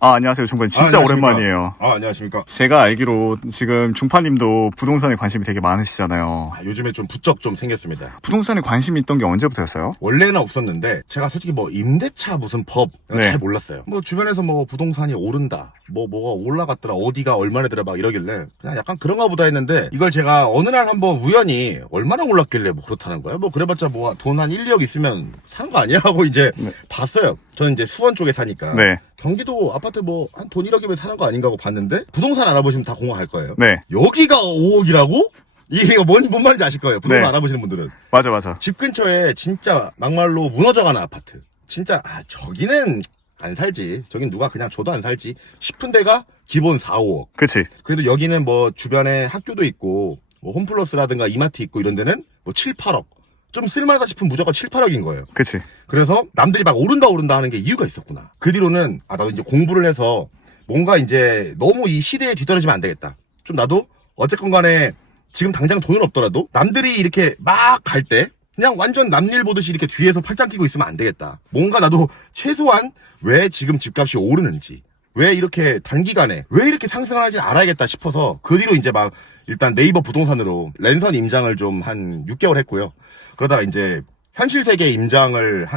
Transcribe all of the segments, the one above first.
안녕하세요. 중파님. 진짜 오랜만이에요. 안녕하십니까. 제가 알기로 지금 중파님도 부동산에 관심이 되게 많으시잖아요. 요즘에 좀 부쩍 좀 생겼습니다. 부동산에 관심이 있던 게 언제부터였어요? 원래는 없었는데 제가 솔직히 뭐 임대차 무슨 법 네. 잘 몰랐어요. 뭐 주변에서 뭐 부동산이 오른다, 뭐가 올라갔더라, 어디가 얼마나더라 막 이러길래 그냥 약간 그런가 보다 했는데, 이걸 제가 어느 날 한번 우연히 얼마나 올랐길래 뭐 그렇다는 거야. 뭐 그래봤자 뭐 돈 한 1, 2억 있으면 사는 거 아니야 하고 이제 봤어요. 저는 이제 수원 쪽에 사니까. 네. 경기도 아파트 뭐 한 돈 1억이면 사는 거 아닌가 하고 봤는데, 부동산 알아보시면 다 공감할 거예요. 네. 여기가 5억이라고? 이게 뭔 말인지 아실 거예요. 부동산 네. 알아보시는 분들은. 맞아. 집 근처에 진짜 막말로 무너져가는 아파트. 진짜 저기는 안 살지. 저긴 누가 그냥 줘도 안 살지 싶은 데가 기본 4, 5억. 그치. 그래도 여기는 뭐 주변에 학교도 있고 뭐 홈플러스라든가 이마트 있고 이런 데는 뭐 7, 8억. 좀 쓸만하다 싶으면 무조건 7, 8억인 거예요. 그치. 그래서 남들이 막 오른다 하는 게 이유가 있었구나. 그 뒤로는 나도 이제 공부를 해서 뭔가 이제 너무 이 시대에 뒤떨어지면 안 되겠다. 좀 나도 어쨌건 간에 지금 당장 돈은 없더라도 남들이 이렇게 막 갈 때 그냥 완전 남일 보듯이 이렇게 뒤에서 팔짱 끼고 있으면 안 되겠다. 뭔가 나도 최소한 왜 지금 집값이 오르는지, 왜 이렇게 단기간에 왜 이렇게 상승하는지 알아야겠다 싶어서 그 뒤로 이제 막 일단 네이버 부동산으로 랜선 임장을 좀 한 6개월 했고요. 그러다가 이제 현실 세계 임장을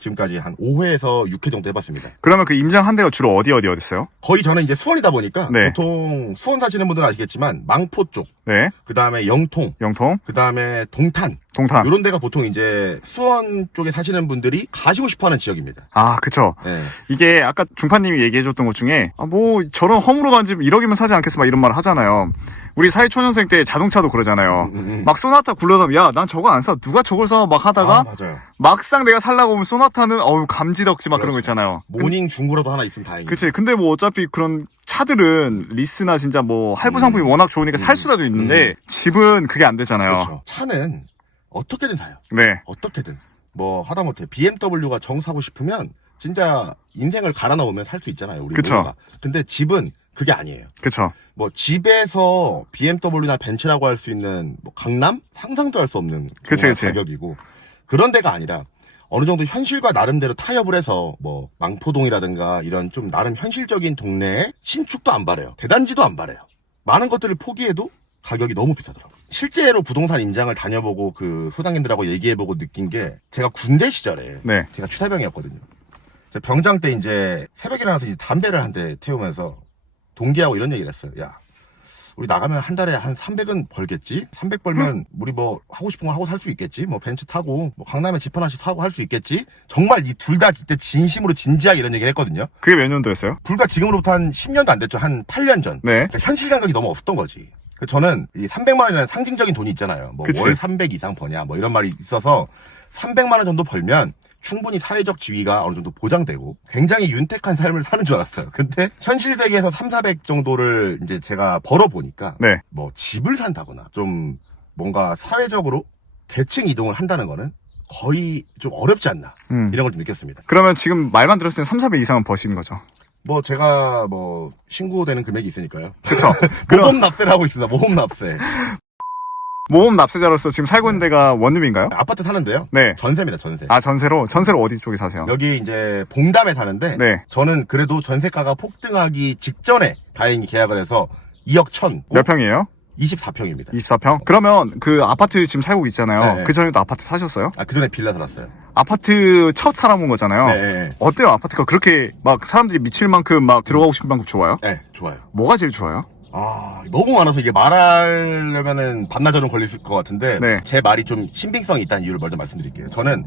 지금까지 한 5회에서 6회 정도 해봤습니다. 그러면 그 임장 한 데가 주로 어디였어요? 거의 저는 이제 수원이다 보니까 네. 보통 수원 사시는 분들은 아시겠지만 망포 쪽, 네. 그 다음에 영통, 영통, 그 다음에 동탄. 동탄. 이런 데가 보통 이제 수원 쪽에 사시는 분들이 가시고 싶어하는 지역입니다. 그쵸. 네. 이게 아까 중파님이 얘기해줬던 것 중에 뭐 저런 허물어간 집 1억이면 사지 않겠어 막 이런 말 하잖아요. 우리 사회초년생 때 자동차도 그러잖아요. 막 소나타 굴러다니면 야 난 저거 안 사, 누가 저걸 사 막 하다가 맞아요. 막상 내가 살라고 하면 소나타는 감지덕지 막 그런 거 있잖아요. 모닝 중고라도 하나 있으면 다행이에요. 그치. 근데 뭐 어차피 그런 차들은 리스나 진짜 뭐 할부 상품이 워낙 좋으니까 살 수라도 있는데 집은 그게 안 되잖아요. 그렇죠. 차는 어떻게든 사요. 네. 어떻게든. 뭐 하다못해 BMW가 정 사고 싶으면 진짜 인생을 갈아 넣으면 살 수 있잖아요. 우리 그쵸. 모두가. 근데 집은 그게 아니에요. 그쵸. 뭐 집에서 BMW나 벤츠라고 할 수 있는 뭐 강남? 상상도 할 수 없는 그치. 가격이고, 그런 데가 아니라 어느 정도 현실과 나름대로 타협을 해서 뭐 망포동이라든가 이런 좀 나름 현실적인 동네에 신축도 안 바래요. 대단지도 안 바래요. 많은 것들을 포기해도 가격이 너무 비싸더라고요. 실제로 부동산 임장을 다녀보고 그 소장님들하고 얘기해보고 느낀 게, 제가 군대 시절에 네. 제가 추사병이었거든요. 제가 병장 때 이제 새벽에 일어나서 이제 담배를 한 대 태우면서 동기하고 이런 얘기를 했어요. 야, 우리 나가면 한 달에 한 300은 벌겠지? 300 벌면 우리 뭐 하고 싶은 거 하고 살 수 있겠지? 뭐 벤츠 타고 뭐 강남에 집 하나씩 사고 할 수 있겠지? 정말 이 둘 다 그때 진심으로 진지하게 이런 얘기를 했거든요. 그게 몇 년도였어요? 불과 지금으로부터 한 10년도 안 됐죠. 한 8년 전. 네. 그러니까 현실 감각이 너무 없었던 거지. 저는 이 300만 원이라는 상징적인 돈이 있잖아요. 뭐 그치. 월 300 이상 버냐 뭐 이런 말이 있어서 300만 원 정도 벌면 충분히 사회적 지위가 어느 정도 보장되고 굉장히 윤택한 삶을 사는 줄 알았어요. 근데 현실 세계에서 3, 400 정도를 이제 제가 벌어보니까 네. 뭐 집을 산다거나 좀 뭔가 사회적으로 계층 이동을 한다는 거는 거의 좀 어렵지 않나 이런 걸 좀 느꼈습니다. 그러면 지금 말만 들었을 때 3, 400 이상은 버시는 거죠? 뭐 제가 뭐 신고되는 금액이 있으니까요. 그쵸. 모범 납세를 하고 있습니다. 모범 납세. 모험 납세자로서 지금 살고 있는 데가 원룸인가요? 아파트 사는데요. 네. 전세입니다. 전세. 전세로 어디 쪽에 사세요? 여기 이제 봉담에 사는데 네. 저는 그래도 전세가가 폭등하기 직전에 다행히 계약을 해서 2억 1천. 몇 평이에요? 24평입니다. 24평? 그러면 그 아파트 지금 살고 있잖아요. 네. 그 전에도 아파트 사셨어요? 그전에 빌라 살았어요. 아파트 첫 살아본 거잖아요. 네. 어때요? 아파트가 그렇게 막 사람들이 미칠 만큼 막 들어가고 싶은 만큼 좋아요? 네, 좋아요. 뭐가 제일 좋아요? 너무 많아서 이게 말하려면은 반나절은 걸릴 것 같은데 네. 제 말이 좀 신빙성이 있다는 이유를 먼저 말씀드릴게요. 저는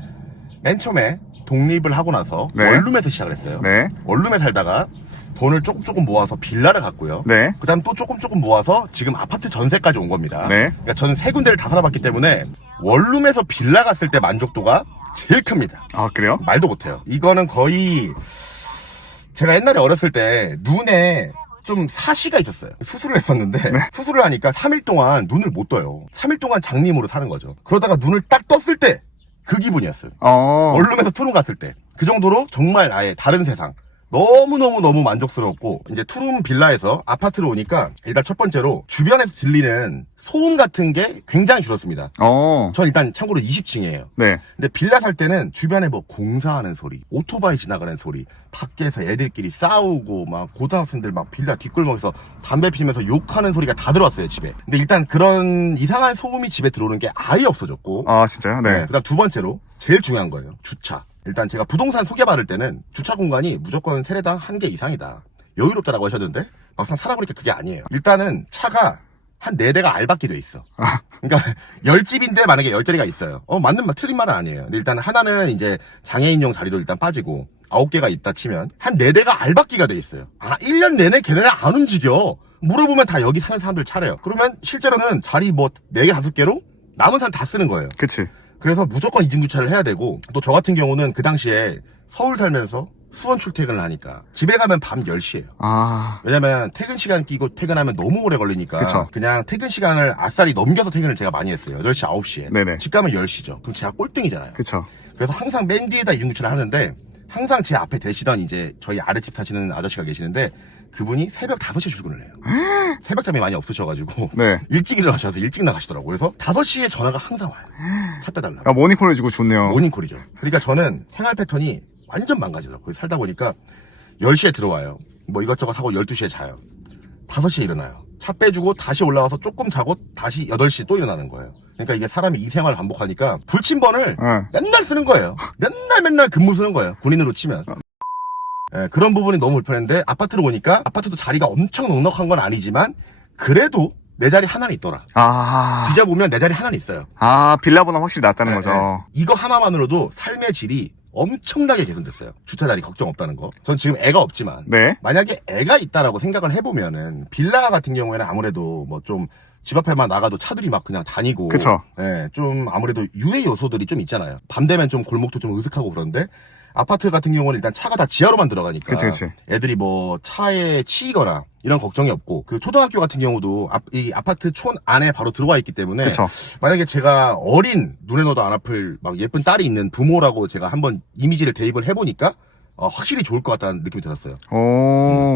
맨 처음에 독립을 하고 나서 네. 원룸에서 시작을 했어요. 네. 원룸에 살다가 돈을 조금 모아서 빌라를 갔고요. 네. 그 다음 또 조금 모아서 지금 아파트 전세까지 온 겁니다. 네. 그러니까 저는 세 군데를 다 살아봤기 때문에 원룸에서 빌라 갔을 때 만족도가 제일 큽니다. 그래요? 말도 못해요. 이거는 거의 제가 옛날에 어렸을 때 눈에 좀 사시가 있었어요. 수술을 했었는데 수술을 하니까 3일 동안 눈을 못 떠요. 3일 동안 장님으로 사는 거죠. 그러다가 눈을 딱 떴을 때 그 기분이었어요. 원룸에서 투룸 갔을 때 그 정도로 정말 아예 다른 세상. 너무 만족스럽고 이제 투룸 빌라에서 아파트로 오니까 일단 첫 번째로 주변에서 들리는 소음 같은 게 굉장히 줄었습니다. 전 일단 참고로 20층이에요. 네. 근데 빌라 살 때는 주변에 뭐 공사하는 소리, 오토바이 지나가는 소리, 밖에서 애들끼리 싸우고 막 고등학생들 막 빌라 뒷골목에서 담배 피면서 욕하는 소리가 다 들어왔어요, 집에. 근데 일단 그런 이상한 소음이 집에 들어오는 게 아예 없어졌고. 아, 진짜요? 네. 그다음 두 번째로 제일 중요한 거예요. 주차. 일단 제가 부동산 소개받을 때는 주차 공간이 무조건 세례당 1개 이상이다. 여유롭다라고 하셨는데 막상 살아보니까 그게 아니에요. 일단은 차가 한 4대가 알박기 돼 있어. 그러니까 10집인데 만약에 10자리가 있어요. 틀린 말은 아니에요. 근데 일단 하나는 이제 장애인용 자리로 일단 빠지고 9개가 있다 치면 한 4대가 알박기가 돼 있어요. 1년 내내 걔네는 안 움직여. 물어보면 다 여기 사는 사람들 차래요. 그러면 실제로는 자리 뭐 4개, 5개로 남은 사람 다 쓰는 거예요. 그치. 그래서 무조건 이중주차를 해야 되고, 또 저 같은 경우는 그 당시에 서울 살면서 수원 출퇴근을 하니까 집에 가면 밤 10시에요. 왜냐면 퇴근 시간 끼고 퇴근하면 너무 오래 걸리니까. 그쵸. 그냥 퇴근 시간을 아싸리 넘겨서 퇴근을 제가 많이 했어요. 8시, 9시에. 네네. 집 가면 10시죠. 그럼 제가 꼴등이잖아요. 그쵸. 그래서 항상 맨 뒤에다 이중주차를 하는데, 항상 제 앞에 대시던 이제 저희 아랫집 사시는 아저씨가 계시는데, 그분이 새벽 5시에 출근을 해요. 새벽잠이 많이 없으셔가지고 네. 일찍 일어나셔서 일찍 나가시더라고요. 그래서 5시에 전화가 항상 와요. 차 빼달라고. 모닝콜 해주고 좋네요. 모닝콜이죠. 그러니까 저는 생활 패턴이 완전 망가지더라고요. 살다 보니까 10시에 들어와요. 뭐 이것저것 하고 12시에 자요. 5시에 일어나요. 차 빼주고 다시 올라와서 조금 자고 다시 8시에 또 일어나는 거예요. 그러니까 이게 사람이 이 생활을 반복하니까 불침번을 맨날 쓰는 거예요. 맨날 근무 쓰는 거예요. 군인으로 치면. 그런 부분이 너무 불편한데, 아파트로 오니까 아파트도 자리가 엄청 넉넉한 건 아니지만 그래도 내 자리 하나는 있더라. 뒤져보면 내 자리 하나는 있어요. 빌라보다 확실히 낫다는 거죠. 이거 하나만으로도 삶의 질이 엄청나게 개선됐어요. 주차 자리 걱정 없다는 거. 전 지금 애가 없지만 네. 만약에 애가 있다라고 생각을 해보면은 빌라 같은 경우에는 아무래도 뭐 좀 집 앞에만 나가도 차들이 막 그냥 다니고. 그쵸. 좀 아무래도 유해 요소들이 좀 있잖아요. 밤 되면 좀 골목도 좀 으슥하고 그런데, 아파트 같은 경우는 일단 차가 다 지하로만 들어가니까. 그치. 애들이 뭐 차에 치이거나 이런 걱정이 없고, 그 초등학교 같은 경우도 이 아파트 촌 안에 바로 들어와 있기 때문에. 그쵸. 만약에 제가 어린, 눈에 넣어도 안 아플 막 예쁜 딸이 있는 부모라고 제가 한번 이미지를 대입을 해보니까 확실히 좋을 것 같다는 느낌이 들었어요.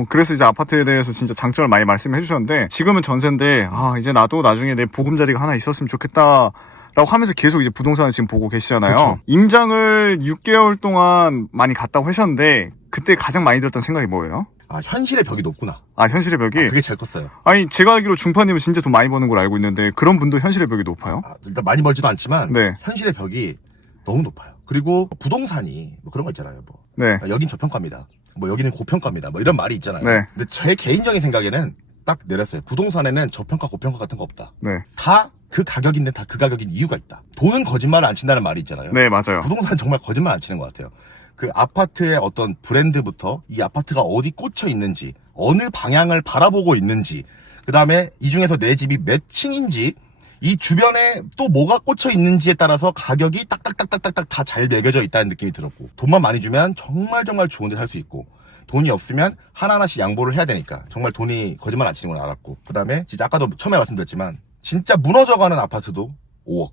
그래서 이제 아파트에 대해서 진짜 장점을 많이 말씀해 주셨는데, 지금은 전세인데, 이제 나도 나중에 내 보금자리가 하나 있었으면 좋겠다 라고 하면서 계속 이제 부동산을 지금 보고 계시잖아요. 그쵸. 임장을 6개월 동안 많이 갔다고 하셨는데, 그때 가장 많이 들었던 생각이 뭐예요? 현실의 벽이 높구나. 현실의 벽이? 그게 제일 컸어요. 제가 알기로 중파님은 진짜 돈 많이 버는 걸 알고 있는데, 그런 분도 현실의 벽이 높아요? 일단 많이 벌지도 않지만 네. 현실의 벽이 너무 높아요. 그리고 부동산이 뭐 그런 거 있잖아요. 뭐 네. 여긴 저평가입니다. 뭐 여기는 고평가입니다. 뭐 이런 말이 있잖아요. 네. 근데 제 개인적인 생각에는 딱 내렸어요. 부동산에는 저평가 고평가 같은 거 없다. 네. 다 그 가격인데 다 그 가격인 이유가 있다. 돈은 거짓말을 안 친다는 말이 있잖아요. 네, 맞아요. 부동산은 정말 거짓말 안 치는 것 같아요. 그 아파트의 어떤 브랜드부터 이 아파트가 어디 꽂혀 있는지, 어느 방향을 바라보고 있는지, 그 다음에 이 중에서 내 집이 몇 층인지, 이 주변에 또 뭐가 꽂혀 있는지에 따라서 가격이 딱딱딱딱딱 다 잘 매겨져 있다는 느낌이 들었고, 돈만 많이 주면 정말 좋은 데 살 수 있고, 돈이 없으면 하나하나씩 양보를 해야 되니까 정말 돈이 거짓말 안 치는 걸 알았고, 그 다음에 진짜 아까도 처음에 말씀드렸지만 진짜 무너져가는 아파트도 5억.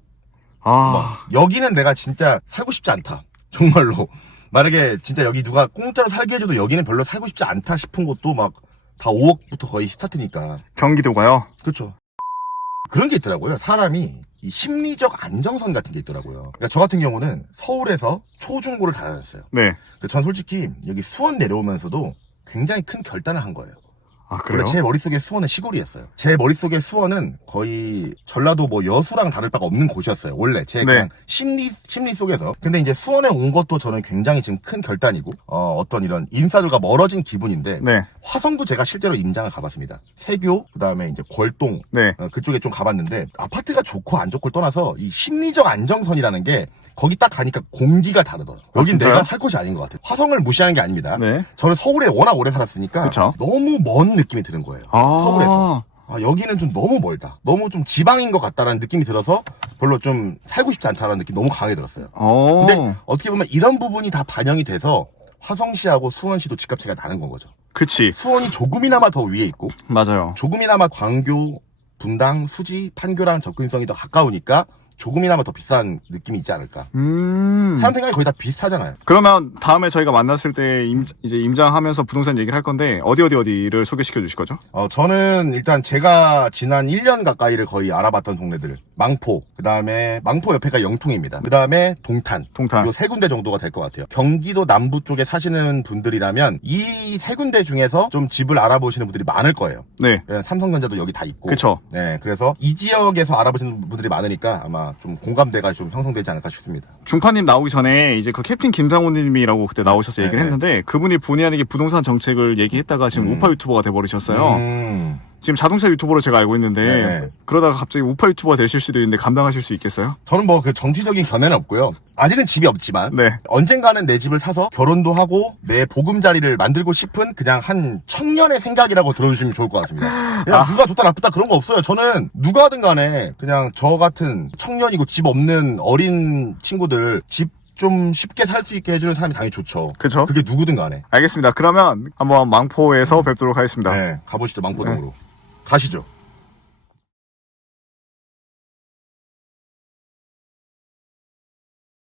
여기는 내가 진짜 살고 싶지 않다. 정말로. 만약에 진짜 여기 누가 공짜로 살게 해줘도 여기는 별로 살고 싶지 않다 싶은 곳도 막 다 5억부터 거의 스타트니까. 경기도가요? 그렇죠. 그런 게 있더라고요. 사람이 이 심리적 안정선 같은 게 있더라고요. 그러니까 저 같은 경우는 서울에서 초중고를 다 다녔어요. 네. 근데 전 솔직히 여기 수원 내려오면서도 굉장히 큰 결단을 한 거예요. 그래요? 제 머릿속에 수원은 시골이었어요. 제 머릿속에 수원은 거의 전라도 뭐 여수랑 다를 바가 없는 곳이었어요. 원래 제 그냥 심리 속에서. 근데 이제 수원에 온 것도 저는 굉장히 지금 큰 결단이고, 어떤 이런 인싸들과 멀어진 기분인데, 네. 화성도 제가 실제로 임장을 가봤습니다. 세교, 그 다음에 이제 골동, 네. 그쪽에 좀 가봤는데, 아파트가 좋고 안 좋고를 떠나서 이 심리적 안정선이라는 게 거기 딱 가니까 공기가 다르더라고요. 여긴 진짜요? 내가 살 곳이 아닌 것 같아요. 화성을 무시하는 게 아닙니다. 네. 저는 서울에 워낙 오래 살았으니까 그쵸. 너무 먼 느낌이 드는 거예요. 서울에서. 여기는 좀 너무 멀다. 너무 좀 지방인 것 같다라는 느낌이 들어서 별로 좀 살고 싶지 않다라는 느낌이 너무 강하게 들었어요. 근데 어떻게 보면 이런 부분이 다 반영이 돼서 화성시하고 수원시도 집값 차이가 나는 건 거죠. 그치. 수원이 조금이나마 더 위에 있고, 맞아요. 조금이나마 광교, 분당, 수지, 판교랑 접근성이 더 가까우니까 조금이나마 더 비싼 느낌이 있지 않을까. 음. 사람 생각이 거의 다 비슷하잖아요. 그러면 다음에 저희가 만났을 때 이제 임장하면서 부동산 얘기를 할 건데 어디를 소개시켜 주실 거죠? 저는 일단 제가 지난 1년 가까이를 거의 알아봤던 동네들. 망포, 그 다음에 망포 옆에가 영통입니다. 그 다음에 동탄. 요 세 군데 정도가 될 것 같아요. 경기도 남부 쪽에 사시는 분들이라면 이 세 군데 중에서 좀 집을 알아보시는 분들이 많을 거예요. 네. 삼성전자도 여기 다 있고. 그쵸. 네, 그래서 이 지역에서 알아보시는 분들이 많으니까 아마 좀 공감대가 좀 형성되지 않을까 싶습니다. 중파님 나오기 전에 이제 그 캡틴 김상호님이라고 그때 나오셔서 얘기를 했는데 그분이 본의 아니게 부동산 정책을 얘기했다가 지금 우파 유튜버가 돼버리셨어요. 지금 자동차 유튜버로 제가 알고 있는데 네. 그러다가 갑자기 우파 유튜버가 되실 수도 있는데 감당하실 수 있겠어요? 저는 뭐 그 정치적인 견해는 없고요. 아직은 집이 없지만 네. 언젠가는 내 집을 사서 결혼도 하고 내 보금자리를 만들고 싶은 그냥 한 청년의 생각이라고 들어주시면 좋을 것 같습니다. 그냥 누가 좋다 나쁘다 그런 거 없어요. 저는 누가 하든 간에 그냥 저 같은 청년이고 집 없는 어린 친구들 집 좀 쉽게 살 수 있게 해주는 사람이 당연히 좋죠. 그쵸? 그게 누구든 간에. 알겠습니다. 그러면 한번 망포에서 뵙도록 하겠습니다. 네, 가보시죠. 망포동으로. 가시죠.